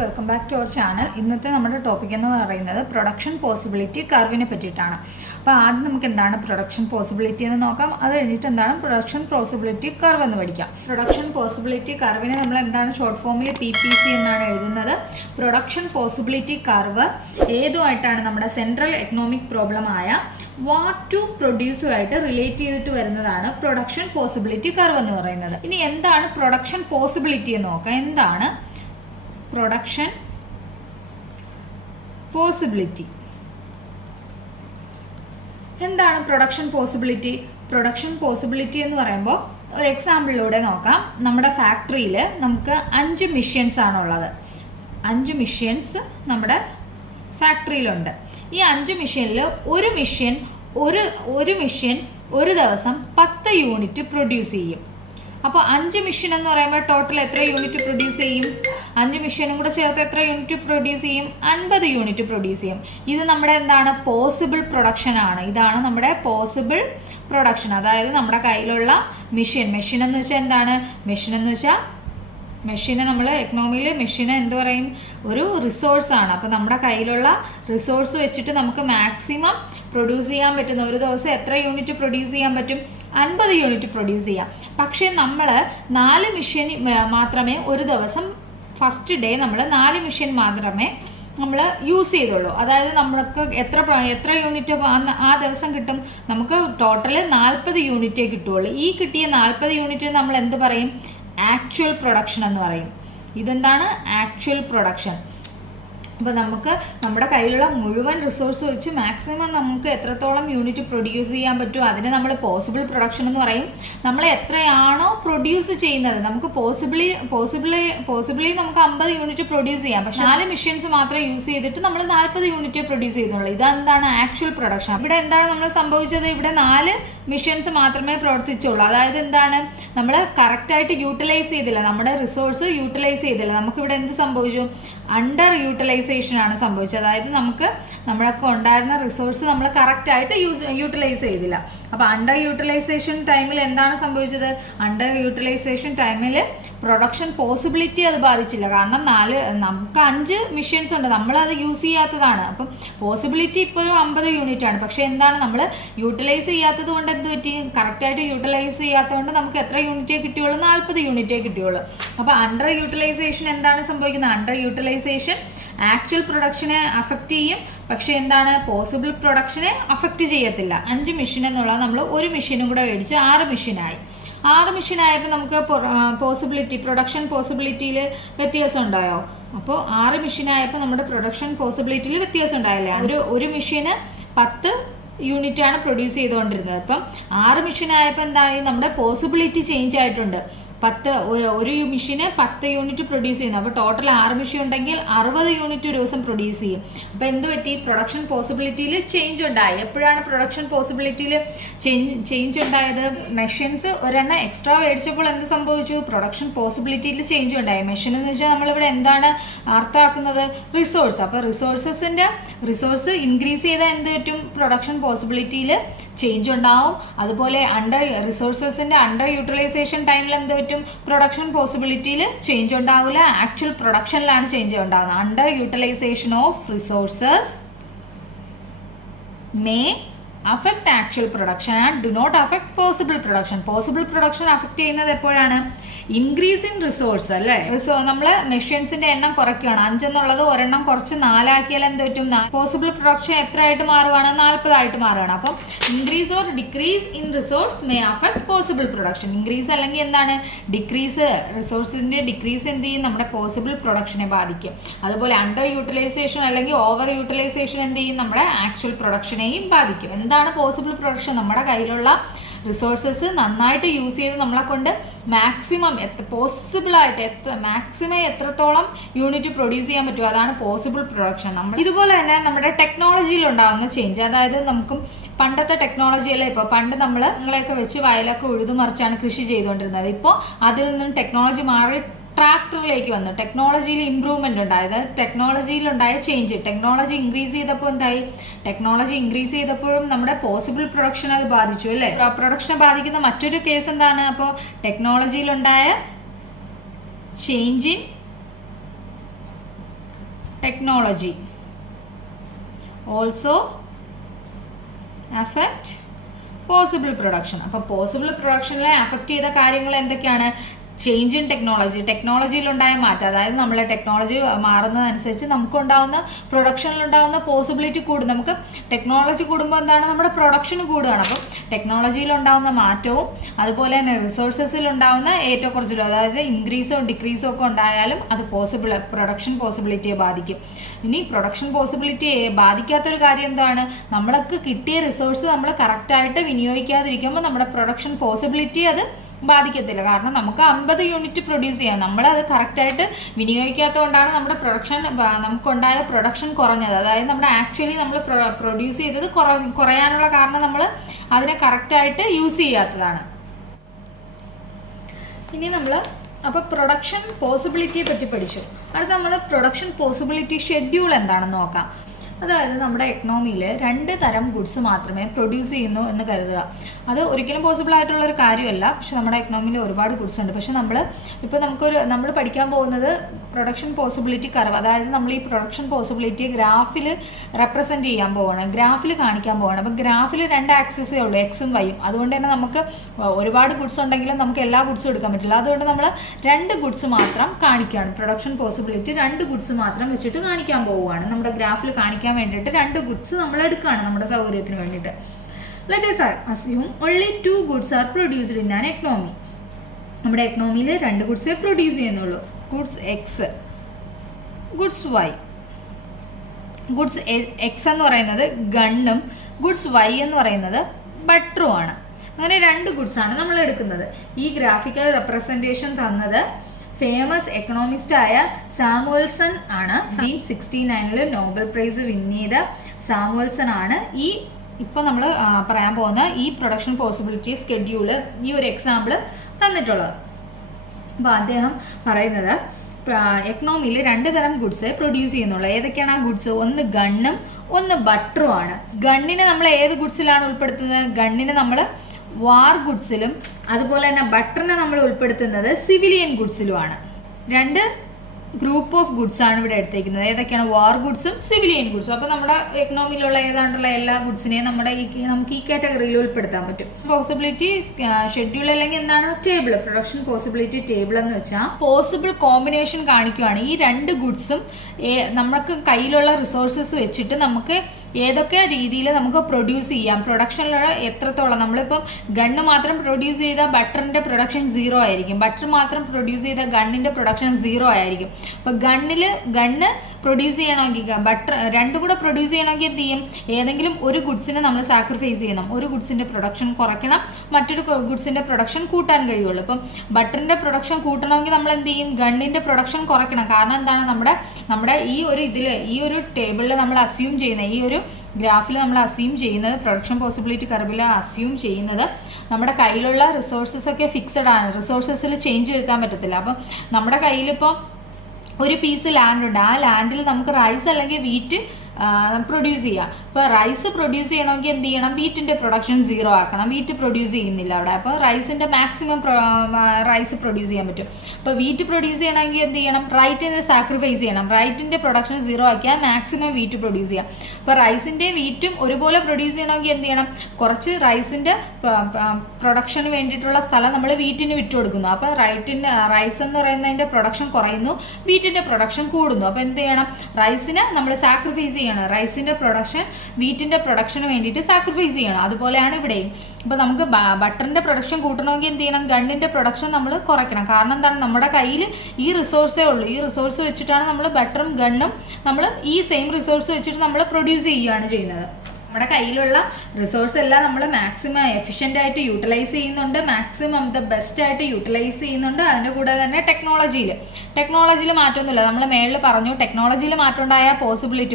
Welcome back to our channel. ഇന്നത്തെ നമ്മുടെ topic എന്ന് പറയുന്നത് പ്രൊഡക്ഷൻ പോസിബിലിറ്റി കർവിനെ പറ്റിയിട്ടാണ്. അപ്പോൾ ആദ്യം നമുക്ക് എന്താണ് പ്രൊഡക്ഷൻ പോസിബിലിറ്റി എന്ന് നോക്കാം. അത് കഴിഞ്ഞിട്ട് എന്താണ് പ്രൊഡക്ഷൻ പോസിബിലിറ്റി കർവ് എന്ന് പഠിക്കാം. പ്രൊഡക്ഷൻ പോസിബിലിറ്റി കർവിനെ നമ്മൾ എന്താണ് ഷോർട്ട് ഫോമിൽ PPC എന്നാണ് എഴുതുന്നത്. പ്രൊഡക്ഷൻ പോസിബിലിറ്റി കർവ് ഏതുമായിട്ടാണ് നമ്മുടെ സെൻട്രൽ എക്കണോമിക് പ്രോബ്ലം ആയ വാട്ട് ടു പ്രൊഡ്യൂസുമായിട്ട് റിലേറ്റ് ചെയ്തിട്ട് വരുന്നതാണ് പ്രൊഡക്ഷൻ പോസിബിലിറ്റി കർവ് എന്ന് പറയുന്നത്. ഇനി എന്താണ് പ്രൊഡക്ഷൻ പോസിബിലിറ്റി എന്ന് നോക്കാം. എന്താണ് പ്രൊഡക്ഷൻ പോസിബിലിറ്റി? എന്താണ് പ്രൊഡക്ഷൻ പോസിബിലിറ്റി? പ്രൊഡക്ഷൻ പോസിബിലിറ്റി എന്ന് പറയുമ്പോൾ ഒരു എക്സാമ്പിളിലൂടെ നോക്കാം. നമ്മുടെ ഫാക്ടറിയിൽ നമുക്ക് 5 മിഷ്യൻസ് ആണുള്ളത്. 5 മിഷ്യൻസ് നമ്മുടെ ഫാക്ടറിയിലുണ്ട്. ഈ 5 മിഷ്യനിൽ ഒരു മിഷ്യൻ ഒരു ദിവസം 10 യൂണിറ്റ് പ്രൊഡ്യൂസ് ചെയ്യും. അപ്പോൾ 5 മിഷ്യൻ എന്ന് പറയുമ്പോൾ ടോട്ടൽ എത്ര യൂണിറ്റ് പ്രൊഡ്യൂസ് ചെയ്യും? 5 മിഷ്യനും കൂടെ ചേർത്ത് എത്ര യൂണിറ്റ് പ്രൊഡ്യൂസ് ചെയ്യും? 50 യൂണിറ്റ് പ്രൊഡ്യൂസ് ചെയ്യും. ഇത് നമ്മുടെ എന്താണ് പോസിബിൾ പ്രൊഡക്ഷൻ ആണ്. ഇതാണ് നമ്മുടെ പോസിബിൾ പ്രൊഡക്ഷൻ. അതായത് നമ്മുടെ കയ്യിലുള്ള മെഷീൻ എന്ന് വെച്ചാൽ എന്താണ്? മെഷീനെ നമ്മൾ എക്കണോമിയിൽ മെഷീനെ എന്ത് പറയും? ഒരു റിസോഴ്സ് ആണ്. അപ്പോൾ നമ്മുടെ കയ്യിലുള്ള റിസോഴ്സ് വെച്ചിട്ട് നമുക്ക് മാക്സിമം പ്രൊഡ്യൂസ് ചെയ്യാൻ പറ്റുന്ന ഒരു ദിവസം എത്ര യൂണിറ്റ് പ്രൊഡ്യൂസ് ചെയ്യാൻ പറ്റും? 50 യൂണിറ്റ് പ്രൊഡ്യൂസ് ചെയ്യാം. പക്ഷേ നമ്മൾ 4 മിഷ്യൻ മാത്രമേ ഒരു ദിവസം ഫസ്റ്റ് ഡേ നമ്മൾ 4 മിഷ്യൻ മാത്രമേ നമ്മൾ യൂസ് ചെയ്തുള്ളൂ. അതായത് നമുക്ക് എത്ര യൂണിറ്റ് ആ ദിവസം കിട്ടും? നമുക്ക് ടോട്ടൽ 40 യൂണിറ്റേ കിട്ടുള്ളൂ. ഈ കിട്ടിയ 40 യൂണിറ്റ് നമ്മൾ എന്ത് പറയും? ആക്ച്വൽ പ്രൊഡക്ഷൻ എന്ന് പറയും. ഇതെന്താണ്? Actual production. അപ്പോൾ നമുക്ക് നമ്മുടെ കയ്യിലുള്ള മുഴുവൻ റിസോഴ്സ് വെച്ച് മാക്സിമം നമുക്ക് എത്രത്തോളം യൂണിറ്റ് പ്രൊഡ്യൂസ് ചെയ്യാൻ പറ്റുമോ അതിനെ നമ്മൾ പോസിബിൾ പ്രൊഡക്ഷൻ എന്ന് പറയും. നമ്മൾ എത്രയാണോ പ്രൊഡ്യൂസ് ചെയ്യുന്നത്, നമുക്ക് പോസിബിളി നമുക്ക് 50 യൂണിറ്റ് പ്രൊഡ്യൂസ് ചെയ്യാം. പക്ഷെ 4 മിഷ്യൻസ് മാത്രമേ യൂസ് ചെയ്തിട്ട് നമ്മൾ 40 യൂണിറ്റ് പ്രൊഡ്യൂസ് ചെയ്യുന്നുള്ളൂ. ഇതെന്താണ്? Actual production. ഇവിടെ എന്താണ് നമ്മൾ സംഭവിച്ചത്? ഇവിടെ 4 മിഷ്യൻസ് മാത്രമേ പ്രവർത്തിച്ചുള്ളൂ. അതായത് എന്താണ്? നമ്മൾ കറക്റ്റായിട്ട് യൂട്ടിലൈസ് ചെയ്തില്ല, നമ്മുടെ റിസോഴ്സ് യൂട്ടിലൈസ് ചെയ്തില്ല. നമുക്കിവിടെ എന്ത് സംഭവിച്ചു? അണ്ടർ യൂട്ടിലൈസേഷൻ ആണ് സംഭവിച്ചത്. അതായത് നമ്മളൊക്കെ ഉണ്ടായിരുന്ന റിസോഴ്സ് നമ്മൾ കറക്റ്റായിട്ട് യൂട്ടിലൈസ് ചെയ്തില്ല. അപ്പോൾ അണ്ടർ യൂട്ടിലൈസേഷൻ ടൈമിൽ എന്താണ് സംഭവിച്ചത്? അണ്ടർ യൂട്ടിലൈസേഷൻ ടൈമിൽ പ്രൊഡക്ഷൻ പോസിബിലിറ്റി അത് ബാധിച്ചില്ല. കാരണം നമുക്ക് 5 മിഷ്യൻസ് ഉണ്ട്, നമ്മളത് യൂസ് ചെയ്യാത്തതാണ്. അപ്പം പോസിബിലിറ്റി ഇപ്പോഴും 50 യൂണിറ്റ് ആണ്. പക്ഷെ എന്താണ്? നമ്മൾ യൂട്ടിലൈസ് ചെയ്യാത്തത് കൊണ്ട് എന്ത് പറ്റി? കറക്റ്റായിട്ട് യൂട്ടിലൈസ് ചെയ്യാത്തതുകൊണ്ട് നമുക്ക് എത്ര യൂണിറ്റേ കിട്ടിയുള്ളൂ? 40 യൂണിറ്റേ കിട്ടിയുള്ളൂ. അപ്പോൾ അണ്ടർ യൂട്ടിലൈസേഷൻ എന്താണ് സംഭവിക്കുന്നത്? അണ്ടർ യൂട്ടിലൈസേഷൻ ആക്ച്വൽ പ്രൊഡക്ഷനെ അഫക്റ്റ് ചെയ്യും. പക്ഷെ എന്താണ്? പോസിബിൾ പ്രൊഡക്ഷനെ അഫക്റ്റ് ചെയ്യത്തില്ല. 5 മിഷ്യൻ എന്നുള്ളത് നമ്മൾ ഒരു മിഷ്യനും കൂടെ മേടിച്ച് 6 മിഷ്യനായി. 6 മിഷ്യൻ ആയപ്പോൾ നമുക്ക് പ്രൊഡക്ഷൻ പോസിബിലിറ്റിയിൽ വ്യത്യാസം ഉണ്ടായോ? അപ്പോൾ 6 മിഷ്യൻ ആയപ്പോൾ നമ്മുടെ പ്രൊഡക്ഷൻ പോസിബിലിറ്റിയിൽ വ്യത്യാസം ഉണ്ടായില്ല. ഒരു മിഷ്യന് 10 യൂണിറ്റ് ആണ് പ്രൊഡ്യൂസ് ചെയ്തുകൊണ്ടിരുന്നത്. അപ്പം 6 മിഷ്യൻ ആയപ്പോൾ എന്തായി? നമ്മുടെ പോസിബിലിറ്റി ചേഞ്ച് ആയിട്ടുണ്ട്. ഒരു മിഷ്യന് 10 യൂണിറ്റ് പ്രൊഡ്യൂസ് ചെയ്യുന്നു. അപ്പോൾ ടോട്ടൽ 6 മിഷ്യൻ ഉണ്ടെങ്കിൽ 60 യൂണിറ്റ് ഒരു ദിവസം പ്രൊഡ്യൂസ് ചെയ്യും. അപ്പോൾ എന്ത് പറ്റി? പ്രൊഡക്ഷൻ പോസിബിലിറ്റിയിൽ ചേഞ്ച് ഉണ്ടായി. എപ്പോഴാണ് പ്രൊഡക്ഷൻ പോസിബിലിറ്റിയിൽ ചേഞ്ച് ഉണ്ടായത്? മെഷീൻസ് ഒരെണ്ണം എക്സ്ട്രാ മേടിച്ചപ്പോൾ എന്ത് സംഭവിച്ചു? പ്രൊഡക്ഷൻ പോസിബിലിറ്റിയിൽ ചേഞ്ച് ഉണ്ടായി. മെഷീൻ എന്ന് വെച്ചാൽ നമ്മളിവിടെ എന്താണ് അർത്ഥമാക്കുന്നത്? റിസോഴ്സ്. അപ്പോൾ റിസോഴ്സ് ഇൻക്രീസ് ചെയ്താൽ എന്ത് പറ്റും? പ്രൊഡക്ഷൻ പോസിബിലിറ്റിയിൽ ചേഞ്ച് ഉണ്ടാവും. അതുപോലെ റിസോഴ്സസിന്റെ അണ്ടർ യൂട്ടിലൈസേഷൻ ടൈമിൽ എന്ത് പറ്റും? പ്രൊഡക്ഷൻ പോസിബിലിറ്റിയിൽ ചേഞ്ച് ഉണ്ടാവില്ല. ആക്ച്വൽ പ്രൊഡക്ഷനിലാണ് ചേഞ്ച് ഉണ്ടാകുന്നത്. Under utilization of resources may affect actual production and do not affect possible production. Possible production affect ചെയ്യുന്നത് എപ്പോഴാണ്? ഇൻക്രീസ് ഇൻ റിസോഴ്സ് അല്ലേ? നമ്മൾ മെഷീൻസിന്റെ എണ്ണം കുറയ്ക്കുകയാണ്. 5 എന്നുള്ളത് ഒരെണ്ണം കുറച്ച് 4 ആക്കിയാൽ എന്ത് പറ്റും? പോസിബിൾ പ്രൊഡക്ഷൻ എത്രയായിട്ട് മാറുകയാണ്? 40 ആയിട്ട് മാറുകയാണ്. അപ്പം increase or decrease in resource may affect possible production. Increase അല്ലെങ്കിൽ എന്താണ്? ഡിക്രീസ്. റിസോഴ്സിന്റെ ഡിക്രീസ് എന്ത് ചെയ്യും? നമ്മുടെ പോസിബിൾ പ്രൊഡക്ഷനെ ബാധിക്കും. അതുപോലെ അണ്ടർ യൂട്ടിലൈസേഷൻ അല്ലെങ്കിൽ ഓവർ യൂട്ടിലൈസേഷൻ എന്ത് ചെയ്യും? നമ്മുടെ ആക്ച്വൽ പ്രൊഡക്ഷനെയും ബാധിക്കും. എന്താണ് പോസിബിൾ പ്രൊഡക്ഷൻ? നമ്മുടെ കയ്യിലുള്ള റിസോഴ്സസ് നന്നായിട്ട് യൂസ് ചെയ്ത് നമ്മളെ കൊണ്ട് മാക്സിമം എത്രത്തോളം യൂണിറ്റ് പ്രൊഡ്യൂസ് ചെയ്യാൻ പറ്റും, അതാണ് പോസിബിൾ പ്രൊഡക്ഷൻ. ഇതുപോലെ തന്നെ നമ്മുടെ ടെക്നോളജിയിൽ ഉണ്ടാകുന്ന ചേഞ്ച്, അതായത് നമുക്കും പണ്ടത്തെ ടെക്നോളജി അല്ല. ഇപ്പോൾ പണ്ട് നിങ്ങളെയൊക്കെ വെച്ച് വയലൊക്കെ ഉഴുതുമറിച്ചാണ് കൃഷി ചെയ്തുകൊണ്ടിരുന്നത്. ഇപ്പോൾ അതിൽ നിന്നും ടെക്നോളജി മാറി ട്രാക്ടറിലേക്ക് വന്നു. ടെക്നോളജിയിൽ ഇംപ്രൂവ്മെന്റ് ഉണ്ടായി. അതായത് ടെക്നോളജിയിലുണ്ടായ ചേഞ്ച്. ടെക്നോളജി ഇൻക്രീസ് ചെയ്തപ്പോൾ എന്തായി? ടെക്നോളജി ഇൻക്രീസ് ചെയ്തപ്പോഴും നമ്മുടെ പോസിബിൾ പ്രൊഡക്ഷൻ അത് ബാധിച്ചു അല്ലേ? പ്രൊഡക്ഷനെ ബാധിക്കുന്ന മറ്റൊരു കേസ് എന്താണ്? അപ്പോൾ ടെക്നോളജിയിലുണ്ടായ change in technology also affect possible production. അപ്പോൾ പോസിബിൾ പ്രൊഡക്ഷനിലെ അഫക്റ്റ് ചെയ്ത കാര്യങ്ങൾ എന്തൊക്കെയാണ്? ചേഞ്ച് ഇൻ ടെക്നോളജിയിലുണ്ടായ മാറ്റം, അതായത് നമ്മളെ ടെക്നോളജി മാറുന്നതനുസരിച്ച് നമുക്കുണ്ടാവുന്ന പ്രൊഡക്ഷനിലുണ്ടാവുന്ന പോസിബിലിറ്റി കൂടും. നമുക്ക് ടെക്നോളജി കൂടുമ്പോൾ എന്താണ്, നമ്മുടെ പ്രൊഡക്ഷൻ കൂടുകയാണ്. അപ്പം ടെക്നോളജിയിലുണ്ടാവുന്ന മാറ്റവും അതുപോലെ തന്നെ റിസോഴ്സസിലുണ്ടാവുന്ന ഏറ്റക്കുറച്ചിലും, അതായത് ഇൻക്രീസോ ഡിക്രീസോ ഒക്കെ ഉണ്ടായാലും അത് പ്രൊഡക്ഷൻ പോസിബിലിറ്റിയെ ബാധിക്കും. ഇനി പ്രൊഡക്ഷൻ പോസിബിലിറ്റിയെ ബാധിക്കാത്തൊരു കാര്യം എന്താണ്, നമ്മൾക്ക് കിട്ടിയ റിസോഴ്സ് നമ്മൾ കറക്റ്റായിട്ട് വിനിയോഗിക്കാതിരിക്കുമ്പോൾ നമ്മുടെ പ്രൊഡക്ഷൻ പോസിബിലിറ്റി അത് ബാധിക്കത്തില്ല. കാരണം നമുക്ക് 50 യൂണിറ്റ് പ്രൊഡ്യൂസ് ചെയ്യാം, നമ്മളത് കറക്റ്റായിട്ട് വിനിയോഗിക്കാത്തതുകൊണ്ടാണ് നമ്മുടെ നമുക്കുണ്ടായ പ്രൊഡക്ഷൻ കുറഞ്ഞത്. അതായത് നമ്മുടെ ആക്ച്വലി നമ്മൾ പ്രൊഡ്യൂസ് ചെയ്തത് കുറയാനുള്ള കാരണം നമ്മൾ അതിനെ കറക്റ്റായിട്ട് യൂസ് ചെയ്യാത്തതാണ്. ഇനി നമ്മൾ അപ്പോൾ പ്രൊഡക്ഷൻ പോസിബിലിറ്റിയെ പറ്റി പഠിച്ചു. അടുത്ത നമ്മൾ പ്രൊഡക്ഷൻ പോസിബിലിറ്റി ഷെഡ്യൂൾ എന്താണെന്ന് നോക്കാം. അതായത് നമ്മുടെ എക്കണോമിയിൽ 2 തരം ഗുഡ്സ് മാത്രമേ പ്രൊഡ്യൂസ് ചെയ്യുന്നു എന്ന് കരുതുക. അത് ഒരിക്കലും പോസിബിൾ ആയിട്ടുള്ള ഒരു കാര്യമല്ല. പക്ഷെ നമ്മുടെ എക്കണോമിയിൽ ഒരുപാട് ഗുഡ്സ് ഉണ്ട്. പക്ഷെ നമ്മൾ പഠിക്കാൻ പോകുന്നത് പ്രൊഡക്ഷൻ പോസിബിലിറ്റി കർവ്, അതായത് നമ്മൾ ഈ പ്രൊഡക്ഷൻ പോസിബിലിറ്റിയെ ഗ്രാഫിൽ റെപ്രസെന്റ് ചെയ്യാൻ പോവാണ്, ഗ്രാഫിൽ കാണിക്കാൻ പോവാണ്. അപ്പം ഗ്രാഫിൽ 2 ആക്സിസേ ഉള്ളൂ, എക്സും വൈയും. അതുകൊണ്ട് തന്നെ നമുക്ക് ഒരുപാട് ഗുഡ്സ് ഉണ്ടെങ്കിലും നമുക്ക് എല്ലാ ഗുഡ്സും എടുക്കാൻ പറ്റില്ല. അതുകൊണ്ട് നമ്മൾ 2 ഗുഡ്സ് മാത്രം കാണിക്കുകയാണ്. പ്രൊഡക്ഷൻ പോസിബിലിറ്റി 2 ഗുഡ്സ് മാത്രം വെച്ചിട്ട് കാണിക്കാൻ പോവുകയാണ്. നമ്മുടെ ഗ്രാഫിൽ കാണിക്കാൻ വേണ്ടിയിട്ട് 2 ഗുഡ്സ് നമ്മൾ എടുക്കുകയാണ് നമ്മുടെ സൗകര്യത്തിന് വേണ്ടിയിട്ട്. Let us assume only 2 goods are produced in an economy. നമ്മുടെ എക്കണോമിയിൽ 2 ഗുഡ്സേ പ്രൊഡ്യൂസ് ചെയ്യുന്നുള്ളൂ. Goods X, goods Y. Goods X എന്ന് പറയുന്നത് ഗണ്ണും ഗുഡ്സ് വൈ എന്ന് പറയുന്നത് ബട്ടറും ആണ്. അങ്ങനെ 2 ഗുഡ്സ് ആണ് നമ്മൾ എടുക്കുന്നത്. ഈ ഗ്രാഫിക്കൽ റെപ്രസെന്റേഷൻ തന്നത് ഫേമസ് എക്കണോമിസ്റ്റ് ആയ സാമുവൽസൺ ആണ്. 1969 നോബൽ പ്രൈസ് വിൻ ചെയ്ത സാമുവൽസൺ ആണ് ഈ ഇപ്പൊ നമ്മൾ പറയാൻ പോകുന്ന ഈ പ്രൊഡക്ഷൻ പോസിബിലിറ്റി സ്കെഡ്യൂള് ഈ ഒരു എക്സാമ്പിൾ തന്നിട്ടുള്ളത്. അപ്പൊ അദ്ദേഹം പറയുന്നത് എക്കണോമിയിൽ 2 തരം ഗുഡ്സ് പ്രൊഡ്യൂസ് ചെയ്യുന്നുള്ളൂ. ഏതൊക്കെയാണ് ആ ഗുഡ്സ്? ഒന്ന് ഗണ്ണും ഒന്ന് ബട്ടറും ആണ്. ഗണ്ണിനെ നമ്മൾ ഏത് ഗുഡ്സിലാണ് ഉൾപ്പെടുത്തുന്നത്? ഗണ്ണിനെ നമ്മൾ വാർ ഗുഡ്സിലും അതുപോലെ തന്നെ ബട്ടറിനെ നമ്മൾ ഉൾപ്പെടുത്തുന്നത് സിവിലിയൻ ഗുഡ്സിലുമാണ്. 2 ഗ്രൂപ്പ് ഓഫ് ഗുഡ്സ് ആണ് ഇവിടെ എടുത്തേക്കുന്നത്. ഏതൊക്കെയാണ്? വാർ ഗുഡ്സും സിവിലിയൻ ഗുഡ്സും. അപ്പൊ നമ്മുടെ എക്കണോമിയിലുള്ള ഏതാണ്ടുള്ള എല്ലാ ഗുഡ്സിനെയും നമുക്ക് ഈ കാറ്റഗറിയിൽ ഉൾപ്പെടുത്താൻ പറ്റും. പോസിബിലിറ്റി ഷെഡ്യൂൾ അല്ലെങ്കിൽ എന്താണ് ടേബിൾ, പ്രൊഡക്ഷൻ പോസിബിലിറ്റി ടേബിൾ എന്ന് വെച്ചാൽ പോസിബിൾ കോമ്പിനേഷൻ കാണിക്കുകയാണ്. ഈ 2 ഗുഡ്സും നമുക്ക് കയ്യിലുള്ള റിസോഴ്സസ് വെച്ചിട്ട് നമുക്ക് ഏതൊക്കെ രീതിയിൽ നമുക്ക് പ്രൊഡ്യൂസ് ചെയ്യാം, പ്രൊഡക്ഷനിലുള്ള എത്രത്തോളം. നമ്മളിപ്പം ഗണ്ണ് മാത്രം പ്രൊഡ്യൂസ് ചെയ്ത ബട്ടറിന്റെ പ്രൊഡക്ഷൻ 0 ആയിരിക്കും, ബട്ടർ മാത്രം പ്രൊഡ്യൂസ് ചെയ്ത ഗണ്ണിന്റെ പ്രൊഡക്ഷൻ 0 ആയിരിക്കും. അപ്പൊ ഗണ്ണ് പ്രൊഡ്യൂസ് ചെയ്യണമെങ്കിൽ ബട്ടർ 2 കൂടെ പ്രൊഡ്യൂസ് ചെയ്യണമെങ്കിൽ എന്ത് ചെയ്യും? ഏതെങ്കിലും ഒരു ഗുഡ്സിനെ നമ്മൾ സാക്രിഫൈസ് ചെയ്യണം. ഒരു ഗുഡ്സിന്റെ പ്രൊഡക്ഷൻ കുറയ്ക്കണം, മറ്റൊരു ഗുഡ്സിന്റെ പ്രൊഡക്ഷൻ കൂട്ടാൻ കഴിയുള്ളൂ. ഇപ്പം ബട്ടറിന്റെ പ്രൊഡക്ഷൻ കൂട്ടണമെങ്കിൽ നമ്മൾ എന്ത് ചെയ്യും? ഗണ്ണിന്റെ പ്രൊഡക്ഷൻ കുറയ്ക്കണം. കാരണം എന്താണ്? നമ്മുടെ ഈ ഒരു ടേബിളിൽ നമ്മൾ അസ്യൂം ചെയ്യുന്ന ഈ ഒരു ഗ്രാഫിൽ നമ്മൾ അസ്യൂം ചെയ്യുന്നത്, പ്രൊഡക്ഷൻ പോസിബിലിറ്റി കർവിൽ അസ്യൂം ചെയ്യുന്നത് നമ്മുടെ കയ്യിലുള്ള റിസോഴ്സസ് ഒക്കെ ഫിക്സഡ് ആണ്. റിസോഴ്സസിൽ ചേഞ്ച് വരുത്താൻ പറ്റത്തില്ല. അപ്പം നമ്മുടെ കയ്യിലിപ്പോൾ ഒരു പീസ് ലാൻഡ് ഉണ്ട്. ആ ലാൻഡിൽ നമുക്ക് റൈസ് അല്ലെങ്കിൽ വീറ്റ് പ്രൊഡ്യൂസ് ചെയ്യാം. ഇപ്പോൾ റൈസ് പ്രൊഡ്യൂസ് ചെയ്യണമെങ്കിൽ എന്ത് ചെയ്യണം? വീറ്റിന്റെ പ്രൊഡക്ഷൻ 0 ആക്കണം. വീറ്റ് പ്രൊഡ്യൂസ് ചെയ്യുന്നില്ല അവിടെ. അപ്പോൾ റൈസിന്റെ മാക്സിമം റൈസ് പ്രൊഡ്യൂസ് ചെയ്യാൻ പറ്റും. അപ്പോൾ വീറ്റ് പ്രൊഡ്യൂസ് ചെയ്യണമെങ്കിൽ എന്ത് ചെയ്യണം? റൈറ്റിനെ സാക്രിഫൈസ് ചെയ്യണം. റൈറ്റിന്റെ പ്രൊഡക്ഷൻ 0 ആക്കിയാൽ മാക്സിമം വീറ്റ് പ്രൊഡ്യൂസ് ചെയ്യാം. അപ്പോൾ റൈസിന്റെ വീറ്റും ഒരുപോലെ പ്രൊഡ്യൂസ് ചെയ്യണമെങ്കിൽ എന്ത് ചെയ്യണം? കുറച്ച് റൈസിന്റെ പ്രൊഡക്ഷന് വേണ്ടിയിട്ടുള്ള സ്ഥലം നമ്മൾ വീറ്റിന് വിട്ടുകൊടുക്കുന്നു. അപ്പോൾ റൈസ് എന്ന് പറയുന്നതിന്റെ പ്രൊഡക്ഷൻ കുറയുന്നു, വീറ്റിന്റെ പ്രൊഡക്ഷൻ കൂടുന്നു. അപ്പോൾ എന്ത് ചെയ്യണം? റൈസിനെ നമ്മൾ സാക്രിഫൈസ് ചെയ്യണം. റൈസിന്റെ പ്രൊഡക്ഷൻ വീറ്റിന്റെ പ്രൊഡക്ഷന് വേണ്ടിയിട്ട് സാക്രിഫൈസ് ചെയ്യണം. അതുപോലെയാണ് ഇവിടെയും. അപ്പൊ നമുക്ക് ബട്ടറിന്റെ പ്രൊഡക്ഷൻ കൂട്ടണമെങ്കിൽ എന്ത് ചെയ്യണം? ഗണ്ണിന്റെ പ്രൊഡക്ഷൻ നമ്മൾ കുറയ്ക്കണം. കാരണം എന്താണ്? നമ്മുടെ കയ്യിൽ ഈ റിസോഴ്സേ ഉള്ളൂ. ഈ റിസോഴ്സ് വെച്ചിട്ടാണ് നമ്മൾ ബട്ടറും ഗണ്ണും നമ്മൾ ഈ സെയിം റിസോഴ്സ് വെച്ചിട്ട് നമ്മൾ പ്രൊഡ്യൂസ് ചെയ്യുകയാണ് ചെയ്യുന്നത്. നമ്മുടെ കയ്യിലുള്ള റിസോഴ്സ് എല്ലാം നമ്മൾ മാക്സിമം എഫിഷ്യൻ്റ് ആയിട്ട് യൂട്ടിലൈസ് ചെയ്യുന്നുണ്ട്, മാക്സിമം ബെസ്റ്റ് ആയിട്ട് യൂട്ടിലൈസ് ചെയ്യുന്നുണ്ട്. അതിൻ്റെ കൂടെ തന്നെ ടെക്നോളജിയിൽ മാറ്റമൊന്നുമില്ല. നമ്മൾ മേളിൽ പറഞ്ഞു ടെക്നോളജിയിൽ മാറ്റം ഉണ്ടായാൽ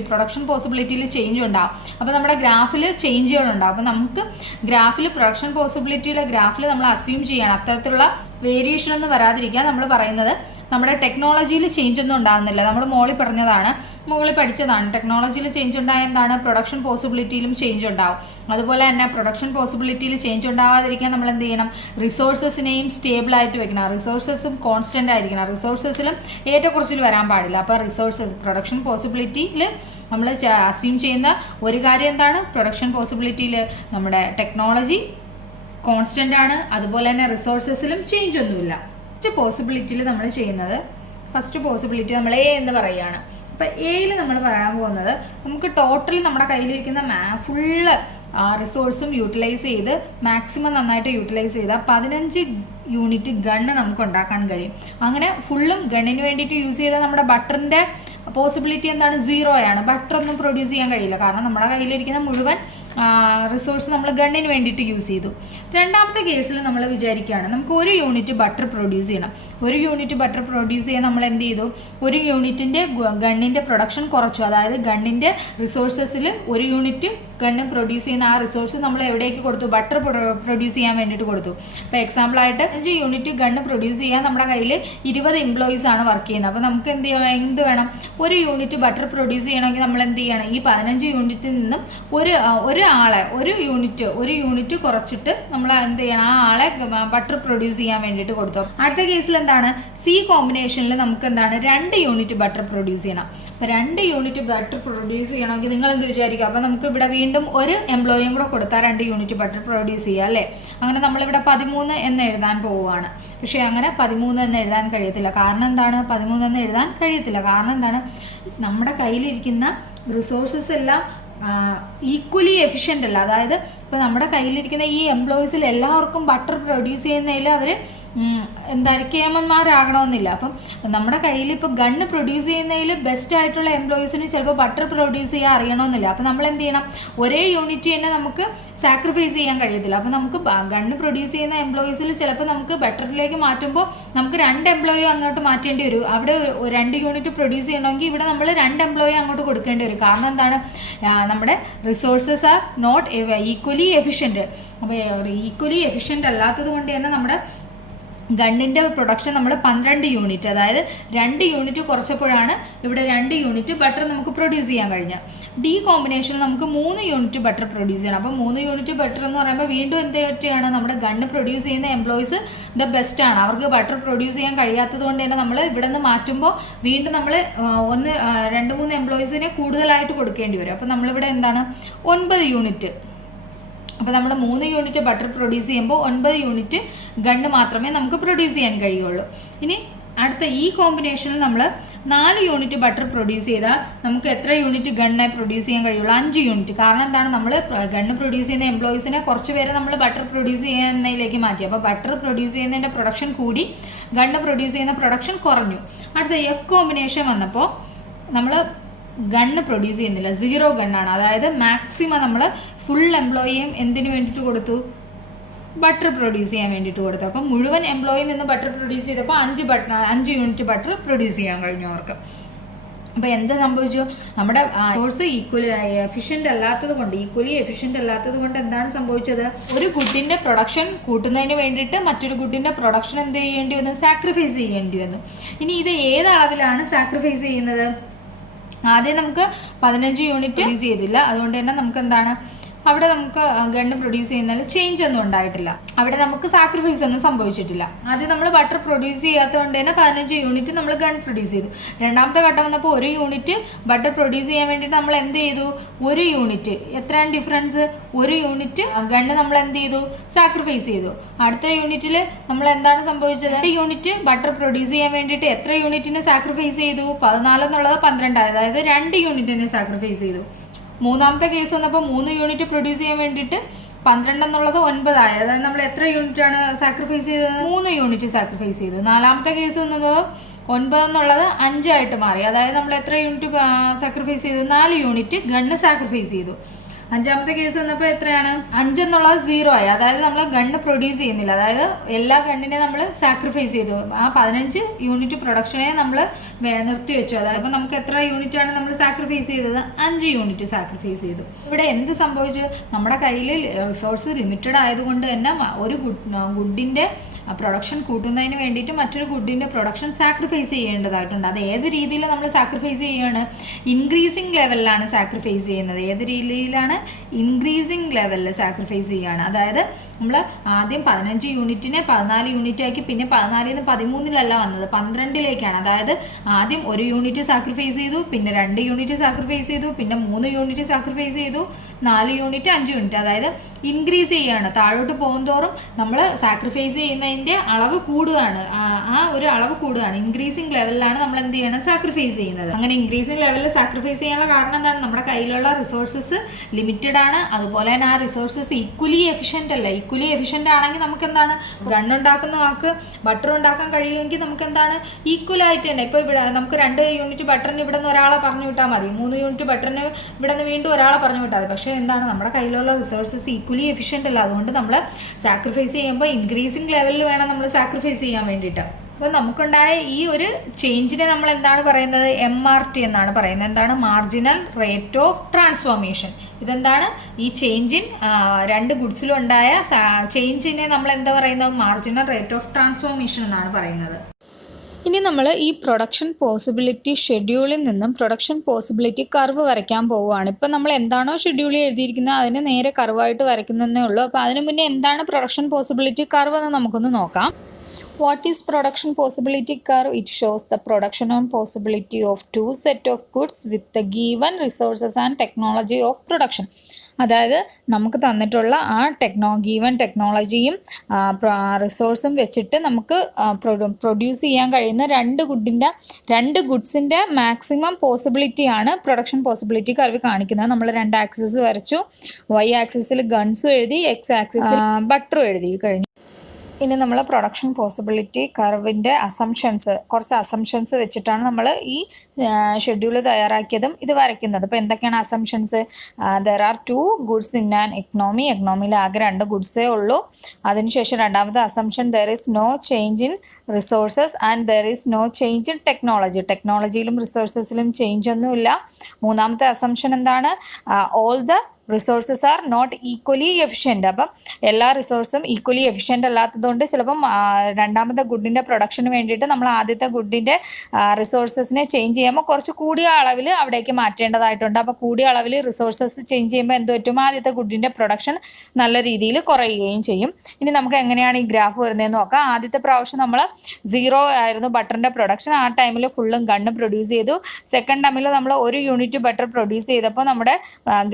പ്രൊഡക്ഷൻ പോസിബിലിറ്റിയിൽ ചേഞ്ച് ഉണ്ടാവും. അപ്പോൾ നമ്മുടെ ഗ്രാഫിൽ ചേഞ്ചുകളുണ്ടാവും. അപ്പോൾ നമുക്ക് പ്രൊഡക്ഷൻ പോസിബിലിറ്റിയുടെ ഗ്രാഫിൽ നമ്മൾ അസ്യൂം ചെയ്യണം അത്തരത്തിലുള്ള വേരിയേഷൻ ഒന്നും വരാതിരിക്കാൻ നമ്മൾ പറയുന്നത് നമ്മുടെ ടെക്നോളജിയിൽ ചേഞ്ച് ഒന്നും ഉണ്ടാകുന്നില്ല. നമ്മൾ മുകളിൽ പഠിച്ചതാണ്. ടെക്നോളജിയിൽ ചേഞ്ച് ഉണ്ടായ എന്താണ്, പ്രൊഡക്ഷൻ പോസിബിലിറ്റിയിലും ചേഞ്ച് ഉണ്ടാവും. അതുപോലെ തന്നെ പ്രൊഡക്ഷൻ പോസിബിലിറ്റിയിൽ ചേഞ്ച് ഉണ്ടാവാതിരിക്കാൻ നമ്മൾ എന്ത് ചെയ്യണം, റിസോഴ്സസിനെയും സ്റ്റേബിൾ ആയിട്ട് വെക്കണം. റിസോഴ്സസും കോൺസ്റ്റന്റ് ആയിരിക്കണം. റിസോഴ്സസിലും ഏറ്റക്കുറച്ചിൽ വരാൻ പാടില്ല. അപ്പോൾ റിസോഴ്സസ് പ്രൊഡക്ഷൻ പോസിബിലിറ്റിയിൽ നമ്മൾ അസ്യൂം ചെയ്യുന്ന ഒരു കാര്യം എന്താണ്, പ്രൊഡക്ഷൻ പോസിബിലിറ്റിയിൽ നമ്മുടെ ടെക്നോളജി കോൺസ്റ്റന്റ് ആണ്. അതുപോലെ തന്നെ റിസോഴ്സസിലും ചേഞ്ച് ഒന്നുമില്ല. ഫസ്റ്റ് പോസിബിലിറ്റിയിൽ നമ്മൾ ചെയ്യുന്നത്, ഫസ്റ്റ് പോസിബിലിറ്റി നമ്മൾ എ എന്ന് പറയുകയാണ്. അപ്പം എയിൽ നമ്മൾ പറയാൻ പോകുന്നത്, നമുക്ക് ടോട്ടലി നമ്മുടെ കയ്യിലിരിക്കുന്ന ഫുള്ള് റിസോഴ്സും യൂട്ടിലൈസ് ചെയ്ത് മാക്സിമം നന്നായിട്ട് യൂട്ടിലൈസ് ചെയ്താൽ 15 യൂണിറ്റ് ഗണ്ണ് നമുക്ക് ഉണ്ടാക്കാൻ കഴിയും. അങ്ങനെ ഫുള്ളും ഗണ്ണിന് വേണ്ടിയിട്ട് യൂസ് ചെയ്താൽ നമ്മുടെ ബട്ടറിന്റെ പോസിബിലിറ്റി എന്താണ്, 0 ആണ്. ബട്ടർ ഒന്നും പ്രൊഡ്യൂസ് ചെയ്യാൻ കഴിയില്ല. കാരണം നമ്മുടെ കയ്യിലിരിക്കുന്ന മുഴുവൻ റിസോഴ്സ് നമ്മൾ ഗണ്ണിന് വേണ്ടിയിട്ട് യൂസ് ചെയ്തു. രണ്ടാമത്തെ കേസിൽ നമ്മൾ വിചാരിക്കുകയാണ് നമുക്ക് 1 യൂണിറ്റ് ബട്ടർ പ്രൊഡ്യൂസ് ചെയ്യണം. 1 യൂണിറ്റ് ബട്ടർ പ്രൊഡ്യൂസ് ചെയ്യാൻ നമ്മൾ എന്ത് ചെയ്തു, 1 യൂണിറ്റിന്റെ ഗണ്ണിന്റെ പ്രൊഡക്ഷൻ കുറച്ചു. അതായത് ഗണ്ണിന്റെ റിസോഴ്സസിൽ 1 യൂണിറ്റ് ഗണ്ണ് പ്രൊഡ്യൂസ് ചെയ്യുന്ന ആ റിസോഴ്സ് നമ്മൾ എവിടേക്ക് കൊടുത്തു, ബട്ടർ പ്രൊഡ്യൂസ് ചെയ്യാൻ വേണ്ടിയിട്ട് കൊടുത്തു. അപ്പോൾ എക്സാമ്പിൾ ആയിട്ട് 5 യൂണിറ്റ് ഗണ്ണ് പ്രൊഡ്യൂസ് ചെയ്യാൻ നമ്മുടെ കയ്യിൽ 20 എംപ്ലോയീസ് ആണ് വർക്ക് ചെയ്യുന്നത്. അപ്പോൾ നമുക്ക് എന്ത് വേണം, 1 യൂണിറ്റ് ബട്ടർ പ്രൊഡ്യൂസ് ചെയ്യണമെങ്കിൽ നമ്മൾ എന്ത് ചെയ്യണം, ഈ 15 യൂണിറ്റിൽ നിന്നും ഒരാളെ 1 യൂണിറ്റ് കുറച്ചിട്ട് നമ്മൾ എന്ത് ചെയ്യണം, ആ ആളെ ബട്ടർ പ്രൊഡ്യൂസ് ചെയ്യാൻ വേണ്ടിയിട്ട് കൊടുത്തു. അടുത്ത കേസിൽ എന്താണ്, സി കോമ്പിനേഷനിൽ നമുക്ക് എന്താണ് 2 യൂണിറ്റ് ബട്ടർ പ്രൊഡ്യൂസ് ചെയ്യണം. അപ്പൊ 2 യൂണിറ്റ് ബട്ടർ പ്രൊഡ്യൂസ് ചെയ്യണമെങ്കിൽ നിങ്ങൾ എന്ത് വിചാരിക്കുക, അപ്പൊ നമുക്ക് ഇവിടെ വീണ്ടും ഒരു എംപ്ലോയിയും കൂടെ കൊടുത്താൽ 2 യൂണിറ്റ് ബട്ടർ പ്രൊഡ്യൂസ് ചെയ്യുക അല്ലേ. അങ്ങനെ നമ്മളിവിടെ 13 എന്ന് എഴുതാൻ പോവുകയാണ്. പക്ഷെ അങ്ങനെ 13 എന്ന് എഴുതാൻ കഴിയത്തില്ല. കാരണം എന്താണ്, 13 എന്ന് എഴുതാൻ കഴിയത്തില്ല. കാരണം എന്താണ്, നമ്മുടെ കയ്യിലിരിക്കുന്ന റിസോഴ്സസ് എല്ലാം ഈക്വലി എഫിഷ്യൻ്റ് അല്ല. അതായത് ഇപ്പൊ നമ്മുടെ കയ്യിലിരിക്കുന്ന ഈ എംപ്ലോയീസിൽ എല്ലാവർക്കും ബട്ടർ പ്രൊഡ്യൂസ് ചെയ്യുന്നതിൽ അവർ കേമന്മാരാകണമെന്നില്ല. അപ്പം നമ്മുടെ കയ്യിൽ ഇപ്പൊ ഗണ്ണ് പ്രൊഡ്യൂസ് ചെയ്യുന്നതിൽ ബെസ്റ്റ് ആയിട്ടുള്ള എംപ്ലോയീസിന് ചിലപ്പോൾ ബട്ടർ പ്രൊഡ്യൂസ് ചെയ്യാൻ അറിയണമെന്നില്ല. അപ്പൊ നമ്മൾ എന്ത് ചെയ്യണം, ഒരേ യൂണിറ്റ് തന്നെ നമുക്ക് സാക്രിഫൈസ് ചെയ്യാൻ കഴിയത്തില്ല. അപ്പൊ നമുക്ക് ഗണ്ണ് പ്രൊഡ്യൂസ് ചെയ്യുന്ന എംപ്ലോയീസിൽ ചിലപ്പോൾ നമുക്ക് ബട്ടറിലേക്ക് മാറ്റുമ്പോൾ നമുക്ക് 2 എംപ്ലോയി അങ്ങോട്ട് മാറ്റേണ്ടി വരും. അവിടെ 2 യൂണിറ്റ് പ്രൊഡ്യൂസ് ചെയ്യണമെങ്കിൽ ഇവിടെ നമ്മൾ 2 എംപ്ലോയി അങ്ങോട്ട് കൊടുക്കേണ്ടി വരും. കാരണം എന്താണ്, നമ്മുടെ resources are not equally efficient. അപ്പോൾ ഈക്വലി എഫിഷ്യന്റ് അല്ലാത്തത് കൊണ്ട് തന്നെ നമ്മുടെ ഗണ്ണിന്റെ പ്രൊഡക്ഷൻ നമ്മൾ 12 യൂണിറ്റ്, അതായത് 2 യൂണിറ്റ് കുറച്ചപ്പോഴാണ് ഇവിടെ 2 യൂണിറ്റ് ബട്ടർ നമുക്ക് പ്രൊഡ്യൂസ് ചെയ്യാൻ കഴിഞ്ഞത്. ഡി കോമ്പിനേഷനിൽ നമുക്ക് 3 യൂണിറ്റ് ബട്ടർ പ്രൊഡ്യൂസ് ചെയ്യണം. അപ്പോൾ 3 യൂണിറ്റ് ബട്ടർ എന്ന് പറയുമ്പോൾ വീണ്ടും എന്തൊക്കെയാണ്, നമ്മുടെ ഗണ്ണ് പ്രൊഡ്യൂസ് ചെയ്യുന്ന എംപ്ലോയീസ് ദ ബെസ്റ്റ് ആണ്. അവർക്ക് ബട്ടർ പ്രൊഡ്യൂസ് ചെയ്യാൻ കഴിയാത്തത് കൊണ്ട് തന്നെ നമ്മൾ ഇവിടെ നിന്ന് മാറ്റുമ്പോൾ വീണ്ടും നമ്മൾ 2-3 എംപ്ലോയീസിനെ കൂടുതലായിട്ട് കൊടുക്കേണ്ടി വരും. അപ്പോൾ നമ്മളിവിടെ എന്താണ് 9 യൂണിറ്റ്. അപ്പോൾ നമ്മൾ 3 യൂണിറ്റ് ബട്ടർ പ്രൊഡ്യൂസ് ചെയ്യുമ്പോൾ 9 യൂണിറ്റ് ഗണ്ണ് മാത്രമേ നമുക്ക് പ്രൊഡ്യൂസ് ചെയ്യാൻ കഴിയുള്ളൂ. ഇനി അടുത്ത ഈ കോമ്പിനേഷനിൽ നമ്മൾ 4 യൂണിറ്റ് ബട്ടർ പ്രൊഡ്യൂസ് ചെയ്താൽ നമുക്ക് എത്ര യൂണിറ്റ് ഗണ്ണെ പ്രൊഡ്യൂസ് ചെയ്യാൻ കഴിയുള്ളൂ, 5 യൂണിറ്റ്. കാരണം എന്താണ്, നമ്മൾ ഗണ്ണ് പ്രൊഡ്യൂസ് ചെയ്യുന്ന എംപ്ലോയീസിനെ കുറച്ച് പേരെ നമ്മൾ ബട്ടർ പ്രൊഡ്യൂസ് ചെയ്യുന്നതിലേക്ക് മാറ്റി. അപ്പോൾ ബട്ടർ പ്രൊഡ്യൂസ് ചെയ്യുന്നതിൻ്റെ പ്രൊഡക്ഷൻ കൂടി, ഗണ്ണ് പ്രൊഡ്യൂസ് ചെയ്യുന്ന പ്രൊഡക്ഷൻ കുറഞ്ഞു. അടുത്ത എഫ് കോമ്പിനേഷൻ വന്നപ്പോൾ നമ്മൾ ഗണ്ണ് പ്രൊഡ്യൂസ് ചെയ്യുന്നില്ല, 0 ഗണ്ണാണ്. അതായത് മാക്സിമം നമ്മൾ ഫുൾ എംപ്ലോയിയും എന്തിനു വേണ്ടിയിട്ട് കൊടുത്തു, ബട്ടർ പ്രൊഡ്യൂസ് ചെയ്യാൻ വേണ്ടിയിട്ട് കൊടുത്തു. അപ്പം മുഴുവൻ എംപ്ലോയിൽ നിന്ന് ബട്ടർ പ്രൊഡ്യൂസ് ചെയ്തപ്പോൾ 5 യൂണിറ്റ് ബട്ടർ പ്രൊഡ്യൂസ് ചെയ്യാൻ കഴിഞ്ഞു അവർക്ക്. അപ്പോൾ എന്ത് സംഭവിച്ചു, നമ്മുടെ സോഴ്സ് ഈക്വലി എഫിഷ്യൻ്റ് അല്ലാത്തത് കൊണ്ട് എന്താണ് സംഭവിച്ചത്, ഒരു ഗുഡിന്റെ പ്രൊഡക്ഷൻ കൂട്ടുന്നതിന് വേണ്ടിയിട്ട് മറ്റൊരു ഗുഡിന്റെ പ്രൊഡക്ഷൻ എന്ത് ചെയ്യേണ്ടി വന്നു, സാക്രിഫൈസ് ചെയ്യേണ്ടി വന്നു. ഇനി ഇത് ഏത് അളവിലാണ് സാക്രിഫൈസ് ചെയ്യുന്നത്, ആദ്യം നമുക്ക് 15 യൂണിറ്റ് യൂസ് ചെയ്തില്ല. അതുകൊണ്ട് തന്നെ നമുക്ക് എന്താണ്, അവിടെ നമുക്ക് ഗണ്ണ് പ്രൊഡ്യൂസ് ചെയ്യുന്നതിൽ ചേഞ്ച് ഒന്നും ഉണ്ടായിട്ടില്ല. അവിടെ നമുക്ക് സാക്രിഫൈസ് ഒന്നും സംഭവിച്ചിട്ടില്ല. ആദ്യം നമ്മൾ ബട്ടർ പ്രൊഡ്യൂസ് ചെയ്യാത്തതുകൊണ്ട് തന്നെ 15 യൂണിറ്റ് നമ്മൾ ഗൺ പ്രൊഡ്യൂസ് ചെയ്തു. രണ്ടാമത്തെ ഘട്ടം വന്നപ്പോൾ 1 യൂണിറ്റ് ബട്ടർ പ്രൊഡ്യൂസ് ചെയ്യാൻ വേണ്ടിയിട്ട് നമ്മൾ എന്ത് ചെയ്തു, 1 യൂണിറ്റ്, എത്രയാണ് ഡിഫറൻസ്, 1 യൂണിറ്റ് ഗണ്ണ് നമ്മൾ എന്ത് ചെയ്തു, സാക്രിഫൈസ് ചെയ്തു. അടുത്ത യൂണിറ്റിൽ നമ്മൾ എന്താണ് സംഭവിച്ചത്, 2 യൂണിറ്റ് ബട്ടർ പ്രൊഡ്യൂസ് ചെയ്യാൻ വേണ്ടിയിട്ട് എത്ര യൂണിറ്റിന് സാക്രിഫൈസ് ചെയ്തു, 14 എന്നുള്ളത് 12, അതായത് 2 യൂണിറ്റിനെ സാക്രിഫൈസ് ചെയ്തു. മൂന്നാമത്തെ കേസ് വന്നപ്പോൾ 3 യൂണിറ്റ് പ്രൊഡ്യൂസ് ചെയ്യാൻ വേണ്ടിയിട്ട് 12 എന്നുള്ളത് 9 ആയി. അതായത് നമ്മൾ എത്ര യൂണിറ്റ് ആണ് സാക്രിഫൈസ് ചെയ്തത്, 3 യൂണിറ്റ് സാക്രിഫൈസ് ചെയ്തു. നാലാമത്തെ കേസ് വന്നത് 9 എന്നുള്ളത് 5 ആയിട്ട് മാറി. അതായത് നമ്മൾ എത്ര യൂണിറ്റ് സാക്രിഫൈസ് ചെയ്തു, 4 യൂണിറ്റ് ഗണ്ണ് സാക്രിഫൈസ് ചെയ്തു. അഞ്ചാമത്തെ കേസ് വന്നപ്പോൾ എത്രയാണ്, 5 എന്നുള്ളത് 0 ആയി. അതായത് നമ്മൾ ഗണ്ണ് പ്രൊഡ്യൂസ് ചെയ്യുന്നില്ല. അതായത് എല്ലാ ഗണ്ണിനെ നമ്മൾ സാക്രിഫൈസ് ചെയ്തു. ആ 15 യൂണിറ്റ് പ്രൊഡക്ഷനെ നമ്മൾ നിർത്തിവെച്ചു. അതായത് നമുക്ക് എത്ര യൂണിറ്റ് ആണ് നമ്മൾ സാക്രിഫൈസ് ചെയ്തത്, 5 യൂണിറ്റ് സാക്രിഫൈസ് ചെയ്തു. ഇവിടെ എന്ത് സംഭവിച്ചു, നമ്മുടെ കയ്യിൽ റിസോഴ്സ് ലിമിറ്റഡ് ആയതുകൊണ്ട് തന്നെ ഒരു ഗുഡിന്റെ പ്രൊഡക്ഷൻ കൂട്ടുന്നതിന് വേണ്ടിയിട്ട് മറ്റൊരു ഗുഡിൻ്റെ പ്രൊഡക്ഷൻ സാക്രിഫൈസ് ചെയ്യേണ്ടതായിട്ടുണ്ട്. അത് ഏത് രീതിയിൽ നമ്മൾ സാക്രിഫൈസ് ചെയ്യുകയാണ്? ഇൻക്രീസിങ് ലെവലിലാണ് സാക്രിഫൈസ് ചെയ്യുന്നത്. ഏത് രീതിയിലാണ്? ഇൻക്രീസിങ് ലെവലിൽ സാക്രിഫൈസ് ചെയ്യുകയാണ്. അതായത് നമ്മൾ ആദ്യം 15 യൂണിറ്റിനെ 14 യൂണിറ്റ് ആക്കി, പിന്നെ 14 13 വന്നത് 12 അതായത് ആദ്യം 1 യൂണിറ്റ് സാക്രിഫൈസ് ചെയ്തു, പിന്നെ 2 യൂണിറ്റ് സാക്രിഫൈസ് ചെയ്തു, പിന്നെ 3 യൂണിറ്റ് സാക്രിഫൈസ് ചെയ്തു, 4 യൂണിറ്റ് 5 യൂണിറ്റ്, അതായത് ഇൻക്രീസ് ചെയ്യുകയാണ്. താഴോട്ട് പോകുന്തോറും നമ്മൾ സാക്രിഫൈസ് ചെയ്യുന്നതിൻ്റെ അളവ് കൂടുകയാണ്. ആ ഒരു അളവ് കൂടുകയാണ്. ഇൻക്രീസിങ് ലെവലിലാണ് നമ്മൾ എന്ത് ചെയ്യണം? സാക്രിഫൈസ് ചെയ്യുന്നത്. അങ്ങനെ ഇൻക്രീസിങ് ലെവലിൽ സാക്രിഫൈസ് ചെയ്യാനുള്ള കാരണം എന്താണ്? നമ്മുടെ കയ്യിലുള്ള റിസോഴ്സസ് ലിമിറ്റഡ് ആണ്. അതുപോലെ തന്നെ ആ റിസോഴ്സസ് ഈക്വലി എഫിഷ്യൻ്റ് അല്ല. ഈക്വലി എഫിഷ്യൻ്റ് ആണെങ്കിൽ നമുക്ക് എന്താണ്? ഗണ്ണുണ്ടാക്കുന്ന ആൾക്ക് ബട്ടർ ഉണ്ടാക്കാൻ കഴിയുമെങ്കിൽ നമുക്ക് എന്താണ്? ഈക്വൽ ആയിട്ട് തന്നെ. ഇപ്പോൾ ഇവിടെ നമുക്ക് 2 യൂണിറ്റ് ബട്ടറിന് ഇവിടെ നിന്ന് ഒരാളെ പറഞ്ഞു വിട്ടാൽ മതി, 3 യൂണിറ്റ് ബട്ടറിന് ഇവിടെ നിന്ന് വീണ്ടും ഒരാളെ പറഞ്ഞു വിട്ടാൽ മതി. പക്ഷേ എന്താണ്? നമ്മുടെ കയ്യിലുള്ള റിസോഴ്സസ് ഈക്വലി എഫിഷ്യൻ്റ് അല്ല. അതുകൊണ്ട് നമ്മൾ സാക്രിഫൈസ് ചെയ്യുമ്പോൾ ഇൻക്രീസിങ് ലെവലിൽ വേണം നമ്മൾ സാക്രിഫൈസ് ചെയ്യാൻ വേണ്ടിയിട്ട്. അപ്പോൾ നമുക്കുണ്ടായ ഈ ഒരു ചേഞ്ചിനെ നമ്മൾ എന്താണ് പറയുന്നത്? MRT എന്നാണ് പറയുന്നത്. എന്താണ്? Marginal rate of transformation. ഇതെന്താണ്? ഈ ചേഞ്ചിൻ 2 ഗുഡ്സിലും ഉണ്ടായ ചേഞ്ചിനെ നമ്മൾ എന്താ പറയുന്നത്? മാർജിനൽ റേറ്റ് ഓഫ് ട്രാൻസ്ഫോർമേഷൻ എന്നാണ് പറയുന്നത്. ഇനി നമ്മൾ ഈ പ്രൊഡക്ഷൻ പോസിബിലിറ്റി ഷെഡ്യൂളിൽ നിന്നും പ്രൊഡക്ഷൻ പോസിബിലിറ്റി കർവ് വരയ്ക്കാൻ പോവുകയാണ്. ഇപ്പം നമ്മൾ എന്താണോ ഷെഡ്യൂളിൽ എഴുതിയിരിക്കുന്നത് അതിന് നേരെ കർവായിട്ട് വരയ്ക്കുന്നതേ ഉള്ളൂ. അപ്പോൾ അതിന് മുന്നേ എന്താണ് പ്രൊഡക്ഷൻ പോസിബിലിറ്റി കർവ് എന്ന് നമുക്കൊന്ന് നോക്കാം. What is production possibility curve? It shows the production and possibility of two set of goods with the given resources and technology of production. അതായത് നമുക്ക് തന്നിട്ടുള്ള ആ ഗീവൻ ടെക്നോളജിയും റിസോഴ്സും വെച്ചിട്ട് നമുക്ക് പ്രൊഡ്യൂസ് ചെയ്യാൻ കഴിയുന്ന രണ്ട് ഗുഡ്സിൻ്റെ മാക്സിമം പോസിബിലിറ്റിയാണ് പ്രൊഡക്ഷൻ പോസിബിലിറ്റി കർവ് കാണിക്കുന്നത്. നമ്മൾ 2 ആക്സിസ് വരച്ചു. Y ആക്സിസിൽ ഗൺസും എഴുതി, X ആക്സിസിൽ ബട്ടറും എഴുതി കഴിഞ്ഞു. ഇനി നമ്മൾ പ്രൊഡക്ഷൻ പോസിബിലിറ്റി കർവിൻ്റെ കുറച്ച് അസംഷൻസ് വെച്ചിട്ടാണ് നമ്മൾ ഈ ഷെഡ്യൂൾ തയ്യാറാക്കിയതും ഇത് വരയ്ക്കുന്നത്. അപ്പോൾ എന്തൊക്കെയാണ് assumptions? There are 2 goods in an എക്കണോമിയിൽ ആകെ 2 ഗുഡ്സേ ഉള്ളൂ. അതിനുശേഷം രണ്ടാമത്തെ assumption, there is no change in resources and there is no change in ടെക്നോളജിയിലും റിസോഴ്സസിലും ചേഞ്ച് ഒന്നുമില്ല. മൂന്നാമത്തെ അസംഷൻ എന്താണ്? All the resources are not equally efficient. അപ്പം എല്ലാ റിസോഴ്സും ഈക്വലി എഫിഷ്യൻ്റ് അല്ലാത്തതുകൊണ്ട് ചിലപ്പം രണ്ടാമത്തെ ഗുഡിൻ്റെ പ്രൊഡക്ഷന് വേണ്ടിയിട്ട് നമ്മൾ ആദ്യത്തെ ഗുഡിൻ്റെ റിസോഴ്സസിനെ ചേഞ്ച് ചെയ്യുമ്പോൾ കുറച്ച് കൂടിയ അളവിൽ അവിടേക്ക് മാറ്റേണ്ടതായിട്ടുണ്ട്. അപ്പോൾ കൂടിയ അളവിൽ റിസോഴ്സസ് ചേഞ്ച് ചെയ്യുമ്പോൾ എന്ത് പറ്റും? ആദ്യത്തെ ഗുഡിൻ്റെ പ്രൊഡക്ഷൻ നല്ല രീതിയിൽ കുറയുകയും ചെയ്യും. ഇനി നമുക്ക് എങ്ങനെയാണ് ഈ ഗ്രാഫ് വരുന്നതെന്ന് നോക്കാം. ആദ്യത്തെ പ്രാവശ്യം നമ്മൾ 0 ആയിരുന്നു ബട്ടറിൻ്റെ പ്രൊഡക്ഷൻ. ആ ടൈമിൽ ഫുള്ളും ഗണ്ണ് പ്രൊഡ്യൂസ് ചെയ്തു. സെക്കൻഡ് ടൈമിൽ നമ്മൾ 1 യൂണിറ്റ് ബട്ടർ പ്രൊഡ്യൂസ് ചെയ്തപ്പോൾ നമ്മുടെ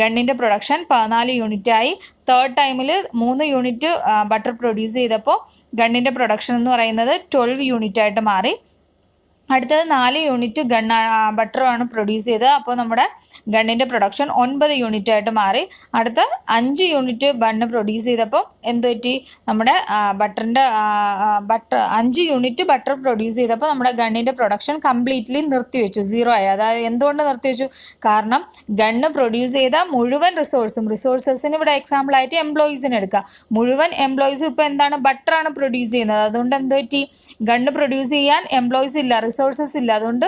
ഗണ്ണിൻ്റെ പ്രൊഡക്ഷൻ 14 യൂണിറ്റായി. തേർഡ് ടൈമിൽ 3 യൂണിറ്റ് ബട്ടർ പ്രൊഡ്യൂസ് ചെയ്തപ്പോൾ ഗണ്ണിൻ്റെ പ്രൊഡക്ഷൻ എന്ന് പറയുന്നത് 12 യൂണിറ്റായിട്ട് മാറി. അടുത്തത് 4 യൂണിറ്റ് ബട്ടറാണ് പ്രൊഡ്യൂസ് ചെയ്തത്. അപ്പോൾ നമ്മുടെ ഗണ്ണിൻ്റെ പ്രൊഡക്ഷൻ 9 യൂണിറ്റായിട്ട് മാറി. അടുത്ത 5 യൂണിറ്റ് ബണ്ണ് പ്രൊഡ്യൂസ് ചെയ്തപ്പോൾ എന്ത് പറ്റി? നമ്മുടെ 5 യൂണിറ്റ് ബട്ടർ പ്രൊഡ്യൂസ് ചെയ്തപ്പോൾ നമ്മുടെ ഗണ്ണിൻ്റെ പ്രൊഡക്ഷൻ കംപ്ലീറ്റ്ലി നിർത്തിവെച്ചു, 0 ആയി. അതായത് എന്തുകൊണ്ട് നിർത്തിവെച്ചു? കാരണം ഗണ്ണ് പ്രൊഡ്യൂസ് ചെയ്ത മുഴുവൻ റിസോഴ്സസിന് ഇവിടെ എക്സാമ്പിളായിട്ട് എംപ്ലോയീസിന് എടുക്കുക. മുഴുവൻ എംപ്ലോയീസും ഇപ്പോൾ എന്താണ്? ബട്ടറാണ് പ്രൊഡ്യൂസ് ചെയ്യുന്നത്. അതുകൊണ്ട് എന്ത് പറ്റി? ഗണ്ണ് പ്രൊഡ്യൂസ് ചെയ്യാൻ എംപ്ലോയീസ് ഇല്ല, റിസോഴ്സസ് ഇല്ല. അതുകൊണ്ട്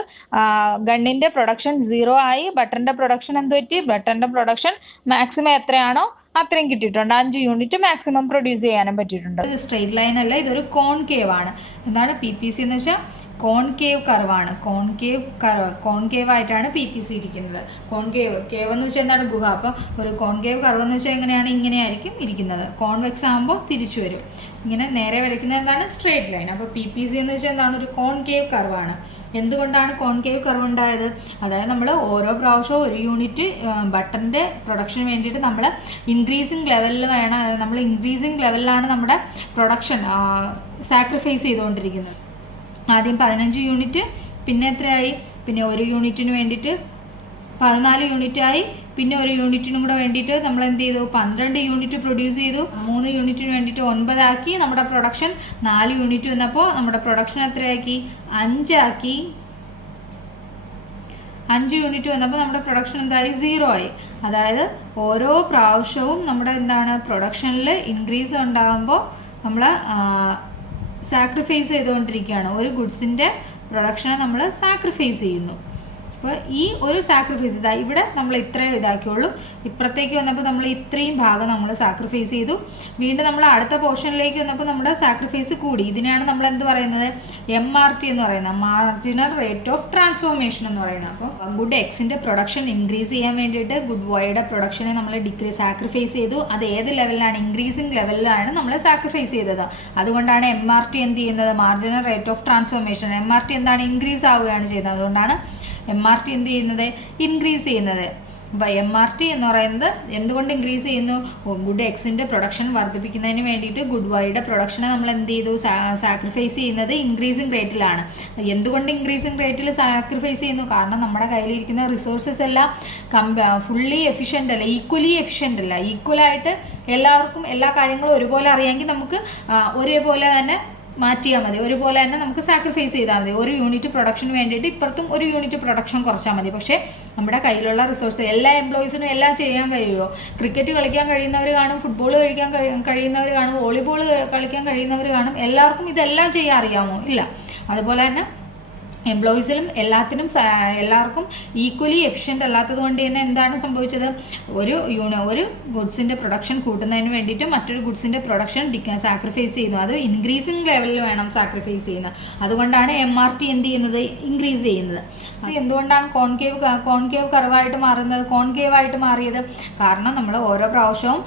ഗണ്ണിൻ്റെ പ്രൊഡക്ഷൻ 0 ആയി. ബട്ടറിൻ്റെ പ്രൊഡക്ഷൻ എന്ത് പറ്റി? ബട്ടറിൻ്റെ പ്രൊഡക്ഷൻ മാക്സിമം എത്രയാണോ അത്രയും കിട്ടിയിട്ടുണ്ട്. 5 യൂണിറ്റ് മാക്സിമം പ്രൊഡ്യൂസ് ചെയ്യാനും പറ്റിയിട്ടുണ്ട്. സ്ട്രെയിറ്റ് ലൈൻ അല്ല, ഇതൊരു കോൺകേവ് ആണ്. എന്താണ് PPC എന്ന് വെച്ചാൽ? കോൺകേവ് കർവാണ്. കോൺകേവ് ആയിട്ടാണ് PPC ഇരിക്കുന്നത്. കേവ് എന്ന് വെച്ചാൽ എന്താണ്? ഗുഹ. അപ്പോൾ ഒരു കോൺകേവ് കർവ് എന്ന് വെച്ചാൽ എങ്ങനെയാണ്? ഇങ്ങനെയായിരിക്കും ഇരിക്കുന്നത്. കോൺവെക്സ് ആകുമ്പോൾ തിരിച്ചു വരും. ഇങ്ങനെ നേരെ വരയ്ക്കുന്നത് എന്താണ്? Straight line. അപ്പോൾ PPC എന്ന് വെച്ചാൽ എന്താണ്? ഒരു കോൺകേവ് കർവാണ്. എന്തുകൊണ്ടാണ് കോൺകേവ് കർവ് ഉണ്ടായത്? അതായത് നമ്മൾ ഓരോ പ്രാവശ്യവും 1 യൂണിറ്റ് ബട്ടറിൻ്റെ പ്രൊഡക്ഷന് വേണ്ടിയിട്ട് നമ്മൾ ഇൻക്രീസിങ് ലെവലിലാണ് നമ്മുടെ പ്രൊഡക്ഷൻ സാക്രിഫൈസ് ചെയ്തുകൊണ്ടിരിക്കുന്നത്. ആദ്യം 15 യൂണിറ്റ്, പിന്നെ എത്രയായി? പിന്നെ 1 യൂണിറ്റിന് വേണ്ടിയിട്ട് 14 യൂണിറ്റായി. പിന്നെ 1 യൂണിറ്റിനും കൂടെ വേണ്ടിയിട്ട് നമ്മൾ എന്ത് ചെയ്തു? 12 യൂണിറ്റ് പ്രൊഡ്യൂസ് ചെയ്തു. 3 യൂണിറ്റിന് വേണ്ടിയിട്ട് 9 ആക്കി. നമ്മുടെ പ്രൊഡക്ഷൻ 4 യൂണിറ്റ് വന്നപ്പോൾ നമ്മുടെ പ്രൊഡക്ഷൻ എത്രയാക്കി? 5 ആക്കി. 5 യൂണിറ്റ് വന്നപ്പോൾ നമ്മുടെ പ്രൊഡക്ഷൻ എന്തായി? 0 ആയി. അതായത് ഓരോ പ്രാവശ്യവും നമ്മുടെ എന്താണ്? പ്രൊഡക്ഷനിൽ ഇൻക്രീസ് ഉണ്ടാകുമ്പോൾ നമ്മൾ സാക്രിഫൈസ് ചെയ്തുകൊണ്ടിരിക്കുകയാണ്. ഒരു ഗുഡ്സിൻ്റെ പ്രൊഡക്ഷനെ നമ്മൾ സാക്രിഫൈസ് ചെയ്യുന്നു. അപ്പോൾ ഈ ഒരു സാക്രിഫൈസ് ഇതാ ഇവിടെ നമ്മൾ ഇത്രയും ഇതാക്കിയുള്ളൂ. ഇപ്പുറത്തേക്ക് വന്നപ്പോൾ നമ്മൾ ഇത്രയും ഭാഗം നമ്മൾ സാക്രിഫൈസ് ചെയ്തു. വീണ്ടും നമ്മൾ അടുത്ത പോർഷനിലേക്ക് വന്നപ്പോൾ നമ്മുടെ സാക്രിഫൈസ് കൂടി. ഇതിനെയാണ് നമ്മൾ എന്ത് പറയുന്നത്, MRT എന്ന് പറയുന്നത്, മാർജിനൽ റേറ്റ് ഓഫ് ട്രാൻസ്ഫോർമേഷൻ എന്ന് പറയുന്നത്. അപ്പോൾ ഗുഡ് എക്സിന്റെ പ്രൊഡക്ഷൻ ഇൻക്രീസ് ചെയ്യാൻ വേണ്ടിയിട്ട് ഗുഡ് വൈയുടെ പ്രൊഡക്ഷനെ നമ്മൾ സാക്രിഫൈസ് ചെയ്തു. അത് ഏത് ലെവലിലാണ്, ഇൻക്രീസിങ് ലെവലിലാണ് നമ്മൾ സാക്രിഫൈസ് ചെയ്തത്. അതുകൊണ്ടാണ് MRT എന്ത് ചെയ്യുന്നത്, marginal rate of transformation. MRT എന്താണ്, ഇൻക്രീസ് ആവുകയാണ് ചെയ്യുന്നത്. അതുകൊണ്ടാണ് MRT എന്ത് ചെയ്യുന്നത്, ഇൻക്രീസ് ചെയ്യുന്നത്. അപ്പോൾ MRT എന്ന് പറയുന്നത് എന്തുകൊണ്ട് ഇൻക്രീസ് ചെയ്യുന്നു, ഗുഡ് എക്സിന്റെ പ്രൊഡക്ഷൻ വർദ്ധിപ്പിക്കുന്നതിന് വേണ്ടിയിട്ട് ഗുഡ് വൈയുടെ പ്രൊഡക്ഷനെ നമ്മൾ എന്ത് ചെയ്തു, സാക്രിഫൈസ് ചെയ്യുന്നത് ഇൻക്രീസിങ് റേറ്റിലാണ്. എന്തുകൊണ്ട് ഇൻക്രീസിങ് റേറ്റിൽ സാക്രിഫൈസ് ചെയ്യുന്നു, കാരണം നമ്മുടെ കയ്യിലിരിക്കുന്ന റിസോഴ്സസ് എല്ലാം ഫുള്ളി എഫിഷ്യൻ്റ് അല്ല, ഈക്വലി എഫിഷ്യൻ്റ് അല്ല. ഈക്വലായിട്ട് എല്ലാവർക്കും എല്ലാ കാര്യങ്ങളും ഒരുപോലെ അറിയാമെങ്കിൽ നമുക്ക് ഒരേപോലെ തന്നെ മാറ്റിയാൽ മതി, ഒരുപോലെ തന്നെ നമുക്ക് സാക്രിഫൈസ് ചെയ്താൽ മതി. ഒരു യൂണിറ്റ് പ്രൊഡക്ഷന് വേണ്ടിയിട്ട് ഇപ്പുറത്തും ഒരു യൂണിറ്റ് പ്രൊഡക്ഷൻ കുറച്ചാൽ മതി. പക്ഷേ നമ്മുടെ കയ്യിലുള്ള റിസോഴ്സ് എല്ലാ എംപ്ലോയീസിനും എല്ലാം ചെയ്യാൻ കഴിയുമോ? ക്രിക്കറ്റ് കളിക്കാൻ കഴിയുന്നവർ കാണും, ഫുട്ബോൾ കളിക്കാൻ കഴിയുന്നവർ കാണും, വോളിബോൾ കളിക്കാൻ കഴിയുന്നവർ കാണും. എല്ലാവർക്കും ഇതെല്ലാം ചെയ്യാൻ അറിയാമോ? ഇല്ല. അതുപോലെ തന്നെ എംപ്ലോയീസിലും എല്ലാവർക്കും ഈക്വലി എഫിഷ്യൻ്റ് അല്ലാത്തത് കൊണ്ട് തന്നെ എന്താണ് സംഭവിച്ചത്, ഒരു ഗുഡ്സിൻ്റെ പ്രൊഡക്ഷൻ കൂട്ടുന്നതിന് വേണ്ടിയിട്ട് മറ്റൊരു ഗുഡ്സിൻ്റെ പ്രൊഡക്ഷൻ സാക്രിഫൈസ് ചെയ്യുന്നു. അത് ഇൻക്രീസിങ് ലെവലിൽ വേണം സാക്രിഫൈസ് ചെയ്യുന്നത്. അതുകൊണ്ടാണ് MRT എന്ത് ചെയ്യുന്നത്, ഇൻക്രീസ് ചെയ്യുന്നത്. അത് എന്തുകൊണ്ടാണ് കോൺകേവ് കർവായിട്ട് മാറുന്നത്, കോൺകേവ് ആയിട്ട് മാറിയത്? കാരണം നമ്മൾ ഓരോ പ്രാവശ്യവും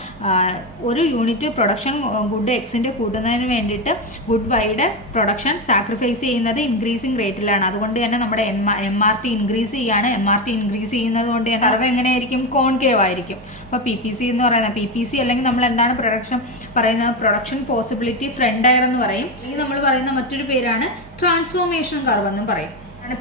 ഒരു യൂണിറ്റ് പ്രൊഡക്ഷൻ ഗുഡ് എക്സിൻ്റെ കൂട്ടുന്നതിന് വേണ്ടിയിട്ട് ഗുഡ് വൈയുടെ പ്രൊഡക്ഷൻ സാക്രിഫൈസ് ചെയ്യുന്നത് ഇൻക്രീസിങ് റേറ്റിലാണ്. അതുകൊണ്ട് തന്നെ നമ്മുടെ MRT ഇൻക്രീസ് ചെയ്യാണ്. MRT ഇൻക്രീസ് ചെയ്യുന്നത് കൊണ്ട് തന്നെ കർവ് എങ്ങനെയായിരിക്കും, കോൺകേവ് ആയിരിക്കും. അപ്പോൾ PPC എന്ന് പറയുന്നത്, PPC അല്ലെങ്കിൽ നമ്മൾ എന്താണ് പ്രൊഡക്ഷൻ പോസിബിലിറ്റി ഫ്രണ്ട് എയർ എന്ന് പറയും. അല്ലെങ്കിൽ നമ്മൾ പറയുന്ന മറ്റൊരു പേരാണ് ട്രാൻസ്ഫോർമേഷൻ കർവ് എന്നും പറയും.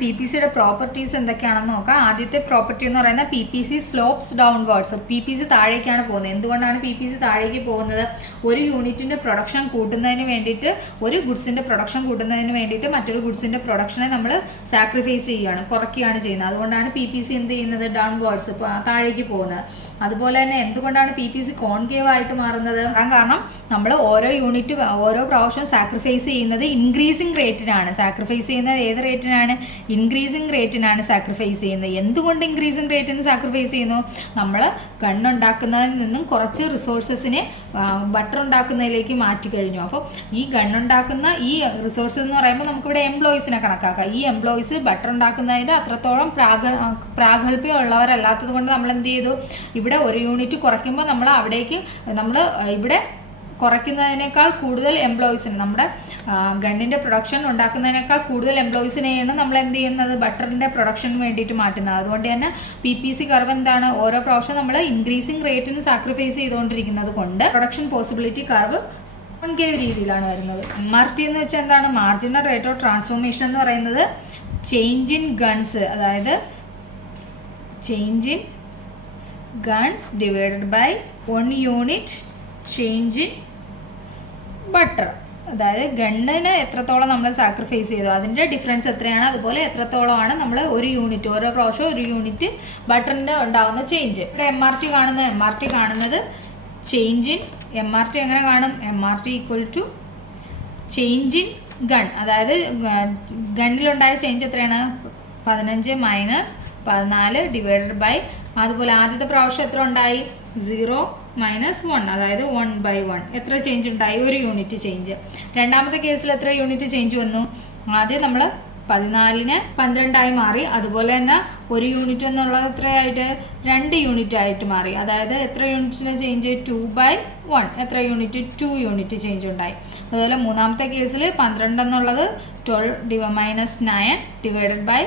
PPCയുടെ പ്രോപ്പർട്ടീസ് എന്തൊക്കെയാണെന്ന് നോക്കാം. ആദ്യത്തെ പ്രോപ്പർട്ടി എന്ന് പറയുന്നത് PPC സ്ലോപ്സ് ഡൗൺവേർഡ്സ്. PPC താഴേക്കാണ് പോകുന്നത്. എന്തുകൊണ്ടാണ് PPC താഴേക്ക് പോകുന്നത്? ഒരു യൂണിറ്റിന്റെ പ്രൊഡക്ഷൻ കൂട്ടുന്നതിന് വേണ്ടിയിട്ട്, ഒരു ഗുഡ്സിന്റെ പ്രൊഡക്ഷൻ കൂട്ടുന്നതിന് വേണ്ടിയിട്ട് മറ്റൊരു ഗുഡ്സിന്റെ പ്രൊഡക്ഷനെ നമ്മൾ സാക്രിഫൈസ് ചെയ്യുകയാണ്, കുറയ്ക്കുകയാണ് ചെയ്യുന്നത്. അതുകൊണ്ടാണ് PPC എന്ത് ചെയ്യുന്നത്, ഡൗൺവേർഡ്സ്, താഴേക്ക് പോകുന്നത്. അതുപോലെ തന്നെ എന്തുകൊണ്ടാണ് PPC കോൺകേവ് ആയിട്ട് മാറുന്നത്? കാരണം നമ്മൾ ഓരോ പ്രാവശ്യം സാക്രിഫൈസ് ചെയ്യുന്നത് ഇൻക്രീസിങ് റേറ്റിനാണ്. സാക്രിഫൈസ് ചെയ്യുന്നത് ഏത് റേറ്റിനാണ്? ഇൻക്രീസിങ് റേറ്റിനാണ് സാക്രിഫൈസ് ചെയ്യുന്നത്. എന്തുകൊണ്ട് ഇൻക്രീസിങ് റേറ്റിന് സാക്രിഫൈസ് ചെയ്യുന്നു? നമ്മൾ ഗണ്ണുണ്ടാക്കുന്നതിൽ നിന്നും കുറച്ച് റിസോഴ്സസിനെ ബട്ടർ ഉണ്ടാക്കുന്നതിലേക്ക് മാറ്റി കഴിഞ്ഞു. അപ്പോൾ ഈ ഗണ്ണുണ്ടാക്കുന്ന ഈ റിസോഴ്സസ് എന്ന് പറയുമ്പോൾ നമുക്കിവിടെ എംപ്ലോയീസിനെ കണക്കാക്കാം. ഈ എംപ്ലോയീസ് ബട്ടർ ഉണ്ടാക്കുന്നതിന് അത്രത്തോളം പ്രാഗൽഭ്യം ഉള്ളവരല്ലാത്തത് കൊണ്ട് നമ്മൾ എന്ത് ചെയ്തു, ഇവിടെ ഒരു യൂണിറ്റ് കുറയ്ക്കുമ്പോൾ നമ്മൾ ഇവിടെ കുറയ്ക്കുന്നതിനേക്കാൾ കൂടുതൽ എംപ്ലോയീസിന്, നമ്മുടെ ഗണ്ണിന്റെ പ്രൊഡക്ഷൻ ഉണ്ടാക്കുന്നതിനേക്കാൾ കൂടുതൽ എംപ്ലോയീസിനെയാണ് നമ്മൾ എന്ത് ചെയ്യുന്നത്, ബട്ടറിന്റെ പ്രൊഡക്ഷന് വേണ്ടിയിട്ട് മാറ്റുന്നത്. അതുകൊണ്ട് തന്നെ PPC കർവ് എന്താണ്, ഓരോ പ്രാവശ്യം നമ്മൾ ഇൻക്രീസിങ് റേറ്റിന് സാക്രിഫൈസ് ചെയ്തുകൊണ്ടിരിക്കുന്നത് കൊണ്ട് പ്രൊഡക്ഷൻ പോസിബിലിറ്റി കർവ് കോൺകേവ് രീതിയിലാണ് വരുന്നത്. MRT എന്ന് വെച്ചാൽ എന്താണ്, മാർജിനൽ റേറ്റ് ഓഫ് ട്രാൻസ്ഫോർമേഷൻ എന്ന് പറയുന്നത് ചേഞ്ച് ഇൻ ഗൺസ്, അതായത് change in guns divided by 1 unit change in butter. അതായത് ഗണ്ണിന് എത്രത്തോളം നമ്മൾ സാക്രിഫൈസ് ചെയ്തു അതിൻ്റെ ഡിഫറൻസ് എത്രയാണ്, അതുപോലെ എത്രത്തോളമാണ് നമ്മൾ ഓരോ പ്രാവശ്യം ഒരു യൂണിറ്റ് ബട്ടറിൻ്റെ ഉണ്ടാകുന്ന ചേഞ്ച്. ഇവിടെ MRT കാണുന്നത് ചേഞ്ച് ഇൻ, MRT എങ്ങനെ കാണും, MRT equal to change in gun. അതായത് ഗണ്ണിലുണ്ടായ ചേഞ്ച് എത്രയാണ്, 15 മൈനസ് 14 ഡിവൈഡഡ് ബൈ, അതുപോലെ ആദ്യത്തെ പ്രാവശ്യം എത്ര ഉണ്ടായി, 0 മൈനസ് 1, അതായത് 1/1. എത്ര ചേഞ്ച് ഉണ്ടായി, ഒരു യൂണിറ്റ് ചേഞ്ച്. രണ്ടാമത്തെ കേസിൽ എത്ര യൂണിറ്റ് ചേഞ്ച് വന്നു, ആദ്യം നമ്മൾ 14നെ 12 മാറി. അതുപോലെ തന്നെ ഒരു യൂണിറ്റ് എന്നുള്ളത് എത്രയായിട്ട്, 2 യൂണിറ്റ് ആയിട്ട് മാറി. അതായത് എത്ര യൂണിറ്റിന്റെ ചേഞ്ച്, 2/1. എത്ര യൂണിറ്റ്, 2 യൂണിറ്റ് ചേഞ്ച് ഉണ്ടായി. അതുപോലെ മൂന്നാമത്തെ കേസിൽ 12 എന്നുള്ളത് 12 മൈനസ് 9 ഡിവൈഡഡ് ബൈ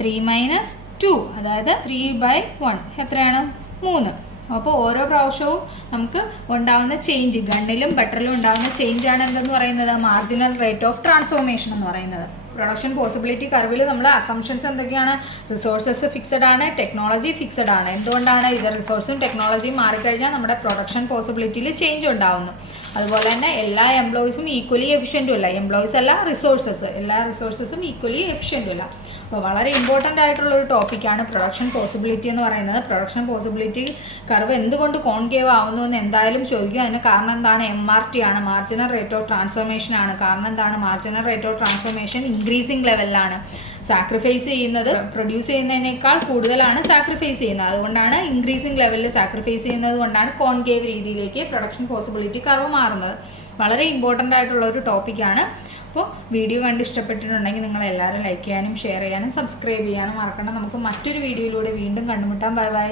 3 മൈനസ് 2, അതായത് 3/1. എത്രയാണ്, 3. അപ്പോൾ ഓരോ പ്രാവശ്യവും നമുക്ക് ഉണ്ടാകുന്ന ചേഞ്ച്, ഗണ്ണിലും ബട്ടറിലും ഉണ്ടാകുന്ന ചേഞ്ചാണ് എന്തെന്ന് പറയുന്നത്, മാർജിനൽ റേറ്റ് ഓഫ് ട്രാൻസ്ഫോർമേഷൻ എന്ന് പറയുന്നത്. പ്രൊഡക്ഷൻ പോസിബിലിറ്റി കർവിൽ നമ്മൾ അസംഷൻസ് എന്തൊക്കെയാണ്, റിസോഴ്സസ് ഫിക്സഡ് ആണ്, ടെക്നോളജി ഫിക്സഡ് ആണ്. എന്തുകൊണ്ടാണ് ഇത്, റിസോഴ്സും ടെക്നോളജിയും മാറിക്കഴിഞ്ഞാൽ നമ്മുടെ പ്രൊഡക്ഷൻ പോസിബിലിറ്റിയിൽ ചേഞ്ച് ഉണ്ടാവുന്നു. അതുപോലെ തന്നെ എല്ലാ എംപ്ലോയീസും ഈക്വലി എഫിഷ്യൻറ്റും അല്ല, എംപ്ലോയീസ് അല്ല എല്ലാ റിസോഴ്സസും ഈക്വലി എഫിഷ്യൻറ്റും അല്ല. അപ്പോൾ വളരെ ഇമ്പോർട്ടൻ്റ് ആയിട്ടുള്ള ഒരു ടോപ്പിക്കാണ് പ്രൊഡക്ഷൻ പോസിബിലിറ്റി എന്ന് പറയുന്നത്. പ്രൊഡക്ഷൻ പോസിബിലിറ്റി കർവ് എന്തുകൊണ്ട് കോൺകേവ് ആവുന്നു എന്ന് എന്തായാലും ചോദിക്കും. അതിന് കാരണം എന്താണ്, MRT ആണ്, മാർജിനൽ റേറ്റ് ഓഫ് ട്രാൻസ്ഫോർമേഷൻ ആണ്. കാരണം എന്താണ്, marginal rate of transformation increasing ലെവലിലാണ് സാക്രിഫൈസ് ചെയ്യുന്നത് പ്രൊഡ്യൂസ് ചെയ്യുന്നതിനേക്കാൾ കൂടുതലാണ് സാക്രിഫൈസ് ചെയ്യുന്നത്. അതുകൊണ്ടാണ് ഇൻക്രീസിങ് ലെവലിൽ സാക്രിഫൈസ് ചെയ്യുന്നത് കൊണ്ടാണ് കോൺകേവ് രീതിയിലേക്ക് പ്രൊഡക്ഷൻ പോസിബിലിറ്റി കർവ് മാറുന്നത്. വളരെ ഇമ്പോർട്ടൻ്റ് ആയിട്ടുള്ള ഒരു ടോപ്പിക്കാണ്. അപ്പോൾ വീഡിയോ കണ്ട് ഇഷ്ടപ്പെട്ടിട്ടുണ്ടെങ്കിൽ നിങ്ങൾ എല്ലാവരും ലൈക്ക് ചെയ്യാനും ഷെയർ ചെയ്യാനും സബ്സ്ക്രൈബ് ചെയ്യാനും മറക്കണം. നമുക്ക് മറ്റൊരു വീഡിയോയിലൂടെ വീണ്ടും കണ്ടുമുട്ടാം. Bye bye.